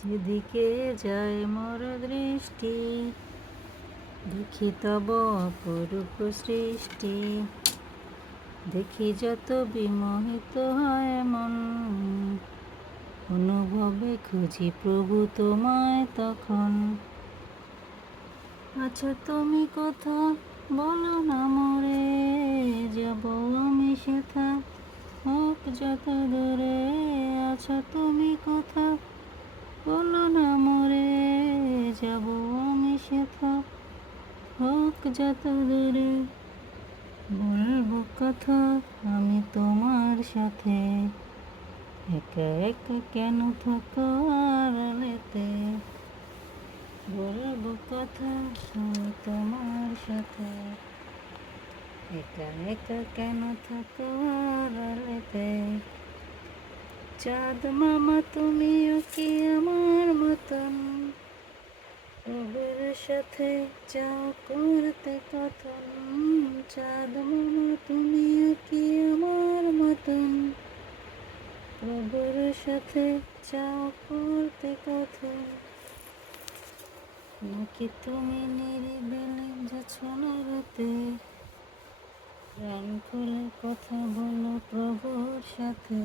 যেদিকে যায় মোর দৃষ্টি, দেখি তব অপরূপ সৃষ্টি। দেখি যত বিমোহিত হয় মন, অনুভবে খুঁজি প্রভু তোমায় তখন। আছো তুমি কোথা বলো না মোরে, যাব আমি সেথা হোক যত দূরে। আছো তুমি কোথা বলো না মোরে, যাব আমি সেথা হোক যত দূরে। বলবো কথা আমি তোমার সাথে, একা একা কেন থাকো আড়ালেতে। বলবো কথা আমি তোমার সাথে, একা একা কেন থাকো আড়ালেতে। চাঁদ মামা তুমিও কি আমার মতন, প্রভুর সাথে যাও করতে কথন। চাঁদ মামা তুমিও কি আমার মতন, প্রভুর সাথে যাও করতে কথন। নাকি তুমি নিরিবিলি যাচ্ছো না রাতে, প্রাণ খুলে কথা বলো প্রভুর সাথে।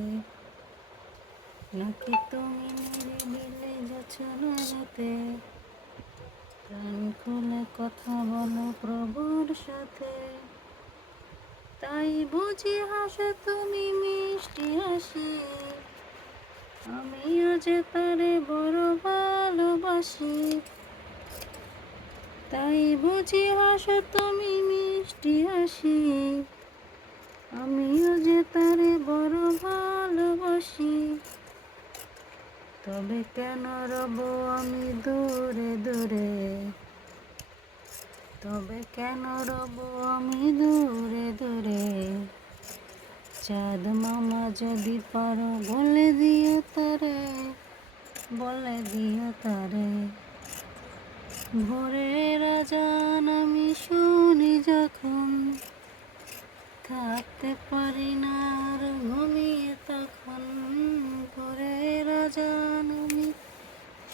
নাকি তুমি নিরিবিলি যাচ্ছো না রাতে, প্রাণ খুলে কথা বলো প্রভুর সাথে। তাই বুঝি হাসো তুমি মিষ্টি হাসি, আমিও যে তারে বড় ভালোবাসি। তাই বুঝি হাসো তুমি মিষ্টি হাসি, আমিও যে তারে বড় ভালোবাসি। তবে কেন রব আমি দূরে দূরে, তবে কেন রব আমি দূরে দূরে। চাঁদ মামা যদি পারো বলে দিও তারে, বলে দিও তারে। ভোরের আজান আমি শুনি যখন, থাকতে পারি না আর ঘুমিয়ে তখন। ভোরের আজান আমি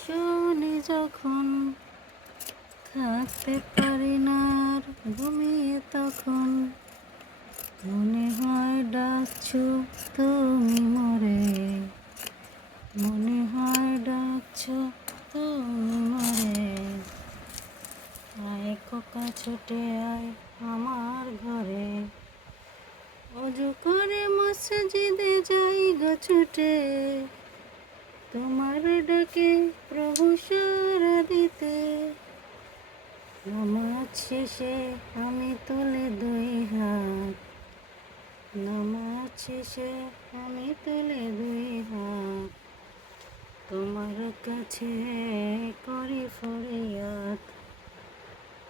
শুনি যখন, থাকতে পারি না আর ঘুমিয়ে তখন। মনে হয় ডাকছো তুমি মরে, মনে হয় ডাকছো তুমি মরে। আয় খোকা ছুটে আয় আমার ঘরে, অজু করে মসজিদে যাই গো ছুটে। তোমার ডাকে প্রভু সাড়া দিতে, নামাজ শেষে আমি তুলে দুই হাত, নামাজ শেষে আমি তুলে দুই হাত। তোমার কাছে করি ফরিয়াদ,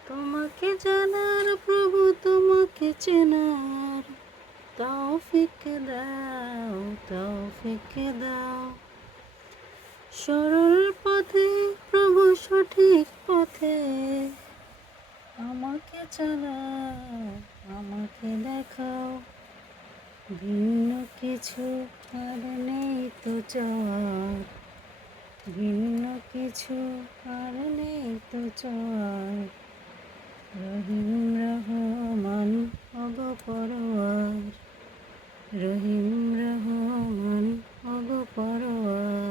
তোমাকে জানার প্রভু তোমাকে চেনার তৌফিক দাও, তৌফিক দাও। সরল পথে প্রভু সঠিক পথে আমাকে চালাও, আমাকে দেখাও। ভিন্ন কিছু আর নেই তো চাওয়ার, ভিন্ন কিছু আর নেই তো চাওয়ার। রহিম রহমান ওগো পরওয়ার, রহিম রহমান ওগো পরওয়ার।